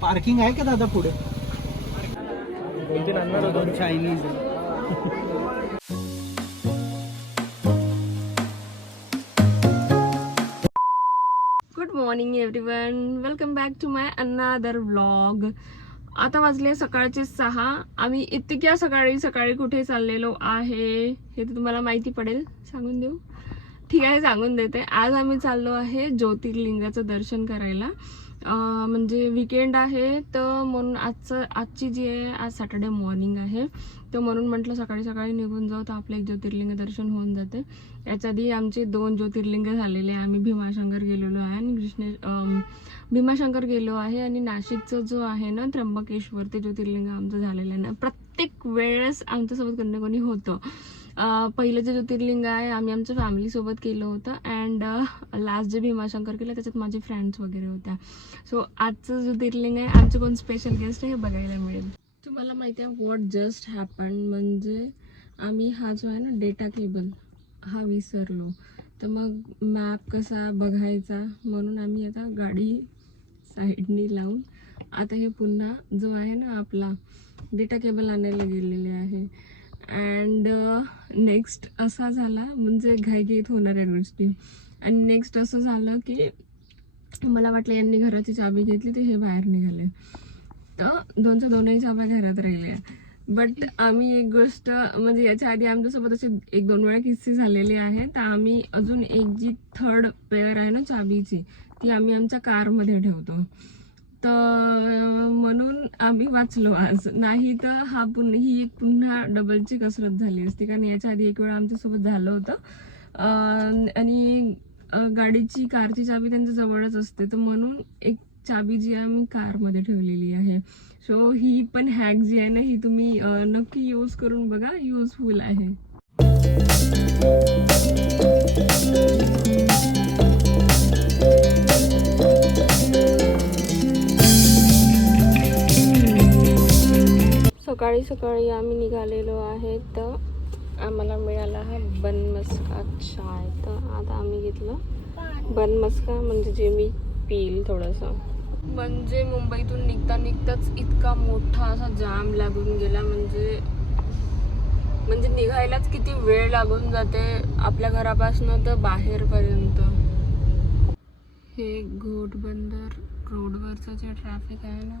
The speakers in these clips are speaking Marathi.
पार्किंग आहे का दादा पुढे? दोन Chinese good morning everyone, welcome back to my another vlog. आता वाजले सकाळचे 6. आम्ही इतक्या सकाळी कुठे चाललेलो आहे हे तर तुम्हाला माहिती पडेल. सांगून देऊ? ठीक आहे, सांगून देते. आज आम्ही चाललो आहे ज्योतिर्लिंगाचं दर्शन करायला. म्हणजे वीकेंड आहे तर म्हणून आजची जी आहे, आज सॅटर्डे मॉर्निंग आहे तर म्हणून म्हटलं सकाळी निघून जाऊ तर आपलं एक ज्योतिर्लिंग दर्शन होऊन जाते. याच्या आधी आमचे 2 ज्योतिर्लिंग झालेले आहे. आम्ही भीमाशंकर गेलेलो आहे आणि भीमाशंकर गेलो आहे आणि नाशिकचं जो आहे ना त्र्यंबकेश्वर ते ज्योतिर्लिंग आमचं झालेलं आहे ना. प्रत्येक वेळेस आमच्यासोबत कोणी कोणी होतं. पहिलं जे ज्योतिर्लिंग आहे आम्ही आमच्या फॅमिलीसोबत केलं होतं अँड लास्ट जे भीमाशंकर केलं त्याच्यात माझे फ्रेंड्स वगैरे होत्या. सो आजचं ज्योतिर्लिंग आहे, आमचे कोण स्पेशल गेस्ट आहे हे बघायला मिळेल. तुम्हाला माहिती आहे व्हॉट जस्ट हॅपन, म्हणजे आम्ही हा जो आहे ना डेटा केबल हा विसरलो. तर मग मॅप कसा बघायचा म्हणून आम्ही आता गाडी साईडनी लावून आता हे पुन्हा जो आहे ना आपला डेटा केबल आणायला गेलेले आहे. अँड नेक्स्ट असा झाला, म्हणजे घाईघाईत होणाऱ्या गोष्टी. आणि नेक्स्ट असं झालं की मला वाटलं यांनी घराची चाबी घेतली ते हे बाहेर निघाले, तर दोनही चाब्या घरात राहिल्या. बट आम्ही एक गोष्ट, म्हणजे याच्या आधी आमच्यासोबत असे 1-2 वेळा किस्से झालेले आहे. तर आम्ही अजून एक जी थर्ड पेअर आहे ना चाबीची ती आम्ही आमच्या कारमध्ये ठेवतो. तर म्हणून आम्ही वाचलो आज, नाही तर ही एक पुन्हा डबलची कसरत झाली असती. कारण याच्या आधी एक वेळा आमच्यासोबत झालं होतं आणि गाडीची कारची चाबी त्यांच्या जवळच असते, तर म्हणून एक चाबी जी आहे आम्ही कारमध्ये ठेवलेली आहे. सो ही पण हॅक जी आहे ना ही तुम्ही नक्की यूज करून बघा, युजफुल आहे. सकाळी आम्ही निघालेलो आहे तर आम्हाला मिळाला हा बनमस्का चाय. तर आता आम्ही घेतलं बनमस्का, म्हणजे जे मी पिईल थोडंसं. म्हणजे मुंबईतून निघताच इतका मोठा असा जाम लागून गेला, म्हणजे निघायलाच किती वेळ लागून जाते आपल्या घरापासून तर बाहेरपर्यंत. हे घोडबंदर रोडवरचं जे ट्रॅफिक आहे ना,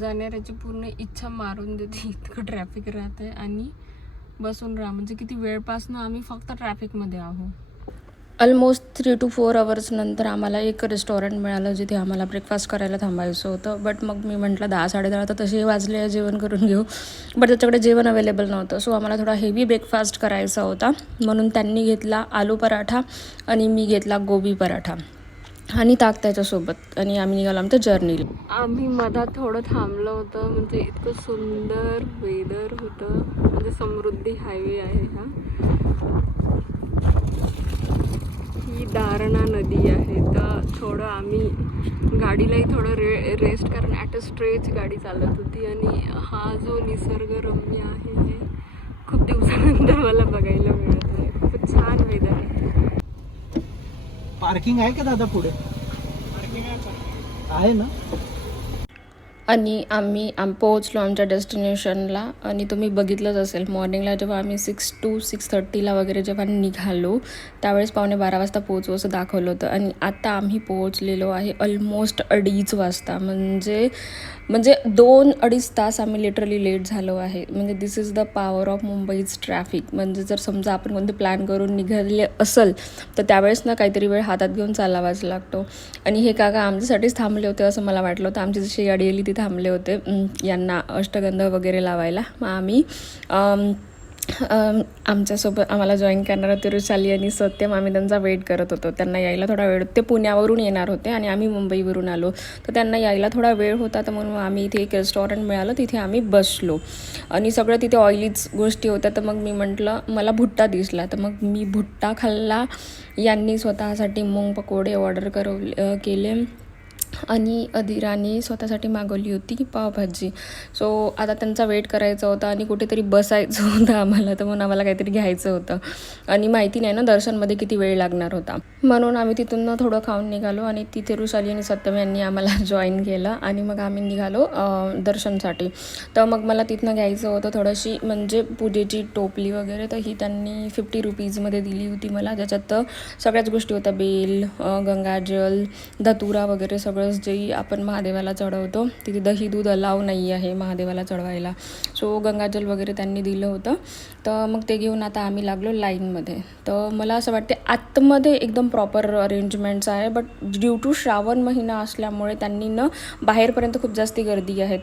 जाणाऱ्याची पूर्ण इच्छा मारून देते, इतकं ट्रॅफिक राहते. आणि बसून राहा म्हणजे किती वेळपासून आम्ही फक्त ट्रॅफिकमध्ये आहोत. ऑलमोस्ट 3 to 4 hours नंतर आम्हाला एक रेस्टॉरंट मिळालं जिथे आम्हाला ब्रेकफास्ट करायला थांबायचं होतं. बट मग मी म्हटलं 10-10:30 तर तसे वाजले आहे, जेवण करून घेऊ. बट त्याच्याकडे जेवण अवेलेबल नव्हतं. सो आम्हाला थोडा हेवी ब्रेकफास्ट करायचा होता म्हणून त्यांनी घेतला आलू पराठा आणि मी घेतला गोबी पराठा आणि ताक त्याच्यासोबत. आणि आम्ही निघालो आमच्या जर्नीला. आम्ही मधात थोडं थांबलं होतं, म्हणजे इतकं सुंदर वेदर होतं. म्हणजे समृद्धी हायवे आहे हा. ही दारणा नदी आहे. तर थोडं आम्ही गाडीलाही थोडं रेस्ट, कारण ॲट अ स्ट्रेच गाडी चालत होती. आणि हा जो निसर्गरम्य आहे हे खूप दिवसानंतर मला बघायला मिळत आहे. खूप छान वेदर आहे. पार्किंग आहे का दादा पुढे? आहे ना. आणि आम्ही पोहोचलो आमच्या डेस्टिनेशनला. आणि तुम्ही बघितलंच असेल मॉर्निंगला जेव्हा आम्ही 6 to 6:30 वगैरे जेव्हा निघालो त्यावेळेस 12:15 वाजता पोहोचू असं दाखवलं होतं. आणि आता आम्ही पोहोचलेलो आहे ऑलमोस्ट 2:30 वाजता. म्हणजे 2-2.5 तास आम्ही लिटरली लेट झालो आहे. म्हणजे this is the power of Mumbai's traffic. म्हणजे जर समजा आपण कोणते प्लॅन करून निघाले असेल तर त्यावेळेस ना काहीतरी वेळ हातात घेऊन चालावाच लागतो. आणि हे काका आमच्यासाठीच थांबले होते असं मला वाटलं होतं. आमची जशी गाडी आली ती थांबले होते यांना अष्टगंध वगैरे लावायला. मग आम्ही आमच्यासोबत आम्हाला जॉईन करणारा तिरुचाली आणि सत्यम, आम्ही त्यांचा वेट करत होतो. त्यांना यायला थोडा वेळ, ते पुण्यावरून येणार होते आणि आम्ही मुंबईवरून आलो, तर त्यांना यायला थोडा वेळ होता. तर म्हणून आम्ही इथे एक रेस्टॉरंट मिळालं, तिथे आम्ही बसलो. आणि सगळं तिथे ऑइलीच गोष्टी होत्या. तर मग मी म्हटलं मला भुट्टा दिसला, तर मग मी भुट्टा खाल्ला. यांनी स्वतःसाठी मूग पकोडे ऑर्डर केले आणि अदिराने स्वतःसाठी मागवली होती पावभाजी. सो आता त्यांचा वेट करायचा होता आणि कुठेतरी बसायचं होतं आम्हाला, तर म्हणून आम्हाला काहीतरी घ्यायचं होतं आणि माहिती नाही ना दर्शनमध्ये किती वेळ लागणार होता, म्हणून आम्ही तिथून थोडं खाऊन निघालो आणि तिथे ऋषाली आणि सत्यम यांनी आम्हाला जॉईन केलं आणि मग आम्ही निघालो दर्शनसाठी. तर मग मला तिथनं घ्यायचं होतं थोडीशी म्हणजे पूजेची टोपली वगैरे, तर ही त्यांनी 50 रुपीजमध्ये दिली होती मला, ज्याच्यात सगळ्याच गोष्टी होत्या, बेल, गंगाजल, धतुरा वगैरे सगळं जेही आपण महादेवाला चढवतो. तिथे दही दूध अलाव नाही आहे महादेवाला चढवायला. सो गंगाजल वगैरे त्यांनी दिलं होतं. तर मग ते घेऊन आता आम्ही लागलो लाईनमध्ये. तर मला असं वाटते आतमध्ये एकदम प्रॉपर अरेंजमेंट्स आहे, बट ड्यू टू श्रावण महिना असल्यामुळे त्यांनी बाहेरपर्यंत खूप जास्ती गर्दी आहे.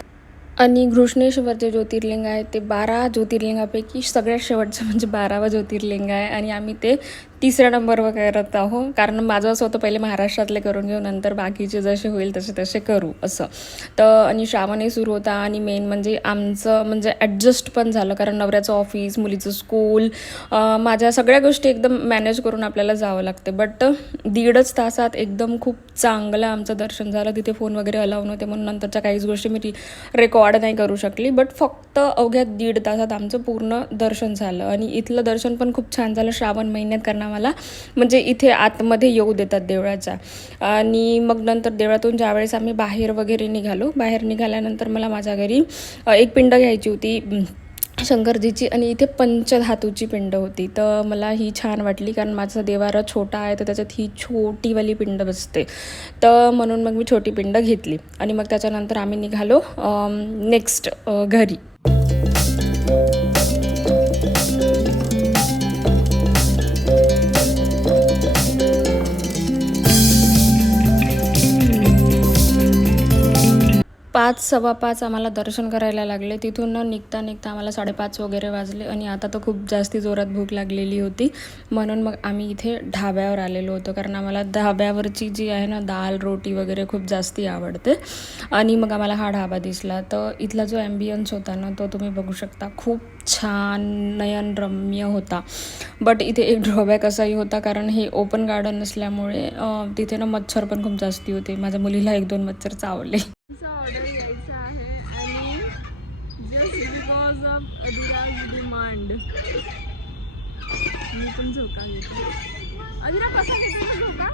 आणि घृष्णेश्वर जे ज्योतिर्लिंग आहे ते 12 ज्योतिर्लिंगापैकी सगळ्यात शेवटचं म्हणजे 12वं ज्योतिर्लिंग आहे आणि आम्ही ते 3ऱ्या नंबरवर करत आहोत. कारण माझं असं होतं पहिले महाराष्ट्रातले करून घेऊ, नंतर बाकीचे जसे होईल तसे तसे करू असं. तर आणि श्रावणही सुरू होता आणि मेन म्हणजे आमचं म्हणजे ॲडजस्ट पण झालं, कारण नवऱ्याचं ऑफिस, मुलीचं स्कूल, माझ्या सगळ्या गोष्टी एकदम मॅनेज करून आपल्याला जावं लागते. बट 1.5 तासात एकदम खूप चांगलं आमचं दर्शन झालं. तिथे फोन वगैरे अलाव नव्हते म्हणून नंतरच्या काहीच गोष्टी मी रेकॉर्ड नाही करू शकली, बट फक्त अवघ्या 1.5 तासात आमचं पूर्ण दर्शन झालं. आणि इथलं दर्शन पण खूप छान झालं श्रावण महिन्यात, कारण मला म्हणजे इथे आतमध्ये येऊ देतात देवळाच्या. आणि मग नंतर देवळातून ज्यावेळेस आम्ही बाहेर वगैरे निघालो, बाहेर निघाल्यानंतर मला माझ्या घरी एक पिंड घ्यायची होती शंकरजीची, आणि इथे पंचधातूची पिंड होती. तर मला ही छान वाटली, कारण माझा देवारा छोटा आहे तर त्याच्यात ही छोटीवाली पिंड बसते, तर म्हणून मग मी छोटी पिंड घेतली. आणि मग त्याच्यानंतर आम्ही निघालो नेक्स्ट घरी. पाच 5:15 आम्हाला दर्शन करायला लागले. तिथून निघता आम्हाला 5:30 वगैरे वाजले आणि आता तर खूप जास्ती जोरात भूक लागलेली होती, म्हणून मग आम्ही इथे ढाब्यावर आलेलो होतो, कारण आम्हाला ढाब्यावरची जी आहे ना दाल रोटी वगैरे खूप जास्ती आवडते. आणि मग आम्हाला हा ढाबा दिसला. तर इथला जो ॲम्बियन्स होता ना तो तुम्ही बघू शकता, खूप छान नयनरम्य होता. बट इथे एक ड्रॉबॅक असाही होता, कारण हे ओपन गार्डन असल्यामुळे तिथे ना मच्छर पण खूप जास्ती होते. माझ्या मुलीला 1-2 मच्छर चावले. ऑर्डर यायचा आहे आणि जस्ट बिकॉज ऑफ अदिराज डिमांड मी पण झोका घेते. अदिरा कसा घेते ना झोका?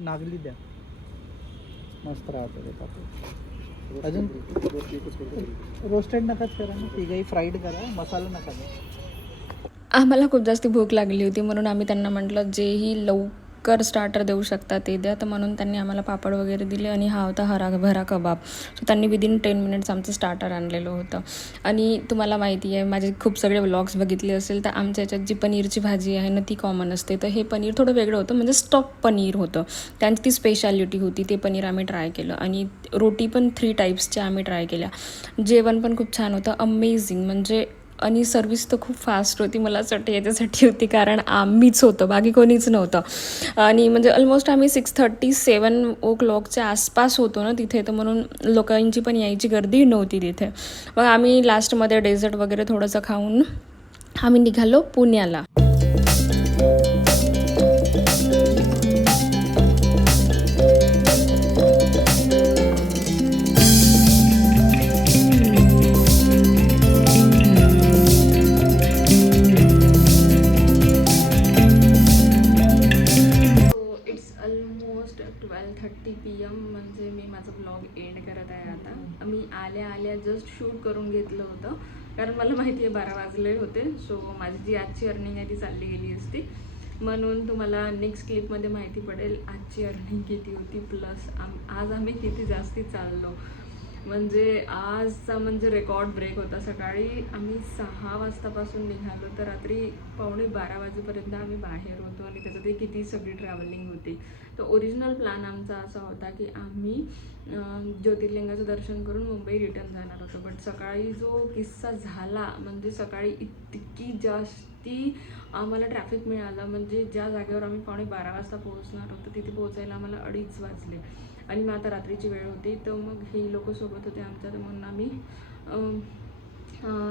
नागली द्या, मस्त राहते ते पापड. अजून रोस्टेड नकाच करा ना, तिघही फ्राईड करा, मसाला नका द्या. आम्हाला खूप जास्त भूक लागली होती, म्हणून आम्ही त्यांना म्हटलं जेही लवकर स्टार्टर देऊ शकता ते द्या. तर म्हणून त्यांनी आम्हाला पापड वगैरे दिले आणि हा होता हराभरा कबाब. सो त्यांनी विदिन 10 मिनिट्स आमचं स्टार्टर आणलेलं होतं. आणि तुम्हाला माहिती आहे, माझे खूप सगळे व्लॉग्स बघितले असेल तर आमच्या याच्यात जी पनीरची भाजी आहे ना ती कॉमन असते. तर हे पनीर थोडं वेगळं होतं, म्हणजे स्टफ पनीर होतं, त्यांची ती स्पेशालिटी होती. ते पनीर आम्ही ट्राय केलं आणि रोटी पण 3 टाईप्सच्या आम्ही ट्राय केल्या. जेवण पण खूप छान होतं, अमेझिंग म्हणजे. आणि सर्विस तर खूप फास्ट होती. मला असं वाटतं याच्यासाठी होती कारण आम्हीच होतो, बाकी कोणीच नव्हतं. आणि म्हणजे ऑलमोस्ट आम्ही 6:37 o'clockच्या आसपास होतो ना तिथे, तर म्हणून लोकांची पण यायची गर्दी नव्हती तिथे. मग आम्ही लास्टमध्ये डेझर्ट वगैरे थोडंसं खाऊन आम्ही निघालो पुण्याला. ऑलमोस्ट 12:30 PM म्हणजे मी माझा ब्लॉग एंड करत आहे आता. मी आल्या जस्ट शूट करून घेतलं होतं, कारण मला माहिती आहे 12 वाजले होते. सो माझी जी आजची अर्निंग आहे ती चालली गेली असती, म्हणून तुम्हाला नेक्स्ट क्लिपमध्ये माहिती पडेल आजची अर्निंग किती होती, प्लस आज आम्ही किती जास्ती चाललो. म्हणजे आजचा म्हणजे रेकॉर्ड ब्रेक होता. सकाळी आम्ही 6 वाजतापासून निघालो तर रात्री 11:15 वाजेपर्यंत आम्ही बाहेर होतो आणि त्याच्यातही किती सगळी ट्रॅव्हलिंग होती. तर ओरिजिनल प्लॅन आमचा असा होता की आम्ही ज्योतिर्लिंगाचं दर्शन करून मुंबई रिटर्न जाणार होतो. बट सकाळी जो किस्सा झाला, म्हणजे सकाळी इतकी जास्ती आम्हाला ट्रॅफिक मिळालं, म्हणजे ज्या जागेवर आम्ही 11:15 वाजता पोहोचणार होतो तिथे पोहोचायला आम्हाला 2:30 वाजले. आणि मग आता रात्रीची वेळ होती, तर मग हे लोक सोबत होते आमच्या, तर म्हणून आम्ही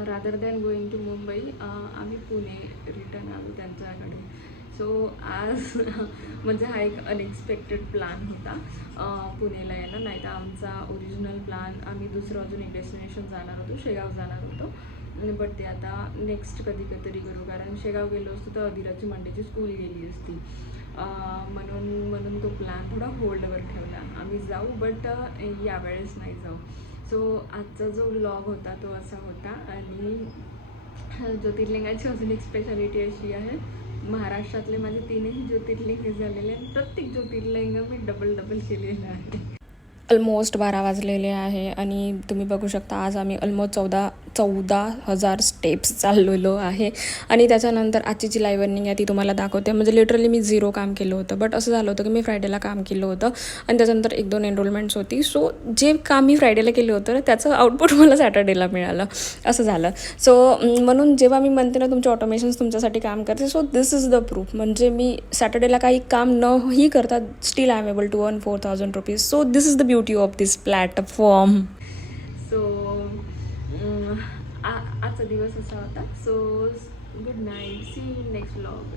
rather than going to Mumbai आम्ही पुणे रिटर्न आलो त्यांच्याकडे. सो आज म्हणजे हा एक अनएक्सपेक्टेड प्लॅन होता पुणेला यायला. नाही तर आमचा ओरिजिनल प्लॅन आम्ही दुसरं अजून एक डेस्टिनेशन जाणार होतो, शेगाव जाणार होतो. बट ते आता नेक्स्ट कधीतरी करू, कारण शेगाव गेलो असतो तर अधिराची मंडेची स्कूल गेली असती. म्हणून तो प्लॅन थोडा होल्डवर ठेवला. आम्ही जाऊ बट यावेळेस नाही जाऊ. सो आजचा जो व्लॉग होता तो असा होता. आणि ज्योतिर्लिंगाची अजून एक स्पेशालिटी अशी आहे, महाराष्ट्रातले माझे 3ही ज्योतिर्लिंग झालेले आहेत. प्रत्येक ज्योतिर्लिंग मी डबल केलेलं आहे. ऑलमोस्ट 12 वाजलेले आहे आणि तुम्ही बघू शकता आज आम्ही ऑलमोस्ट 14,000 स्टेप्स चाललेलो आहे. आणि त्याच्यानंतर आजची जी लाईव्ह रनिंग आहे ती तुम्हाला दाखवते. म्हणजे लिटरली मी 0 काम केलं होतं, बट असं झालं होतं की मी फ्रायडेला काम केलं होतं आणि त्याच्यानंतर 1-2 एनरोलमेंट्स होती. सो जे काम मी फ्रायडेला केलं होतं त्याचं आउटपुट मला सॅटर्डेला मिळालं, असं झालं. सो म्हणून जेव्हा मी म्हणते ना तुमचे ऑटोमेशन्स तुमच्यासाठी काम करते, so this is the proof. म्हणजे मी सॅटर्डेला काही काम नही करता still I am able to earn 4,000 rupees. So this is the beauty of this platform. So आजचा दिवस असा होता. So good night, see you next vlog.